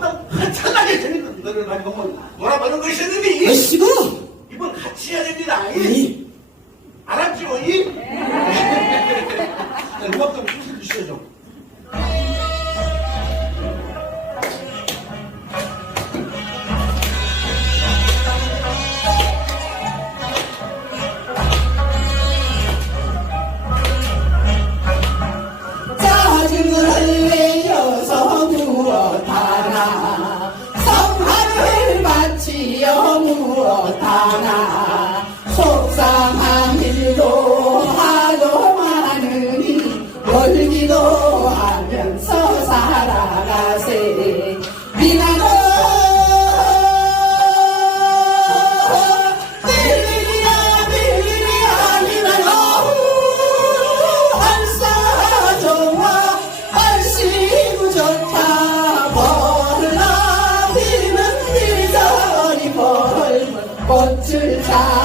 한창하게 재밌는 너를 가지고 한번 놀아보는 것이었는데 아이씨고 이번 같이 해야 됩니다 이. 알았지, 뭐 이. 무엇하나? 성화를 받지요 무엇하나? 사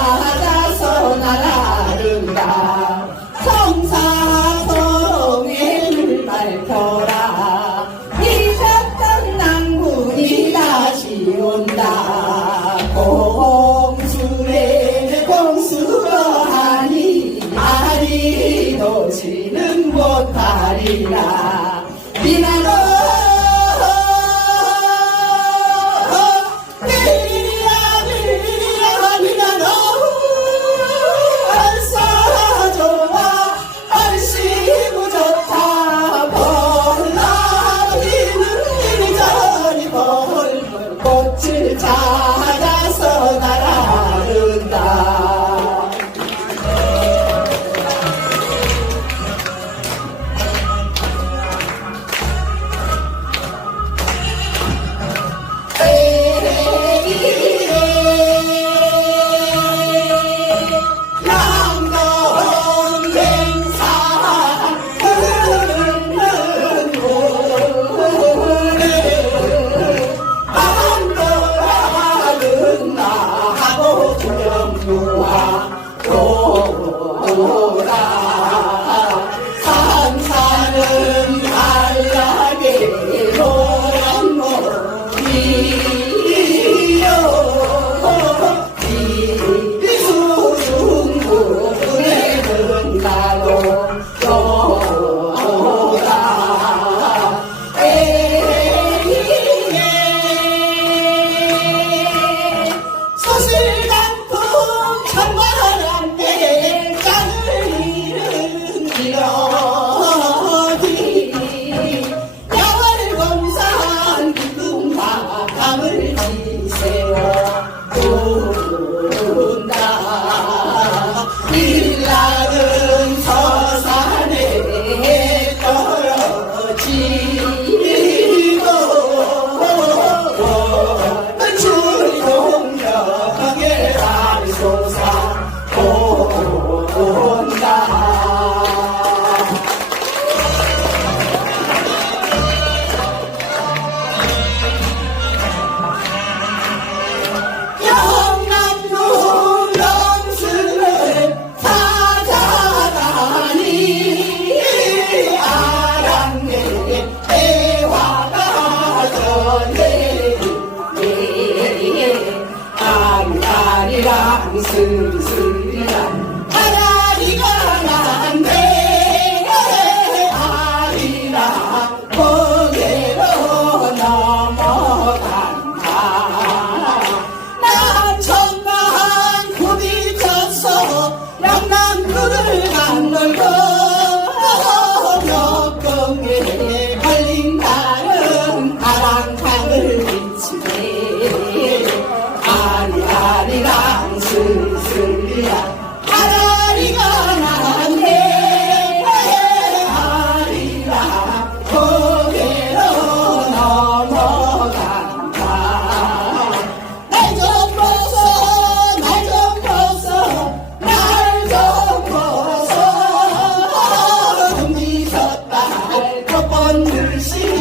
꽃을 찾아서 나 Oh. 하늘에 안달이랑 슬슬 see.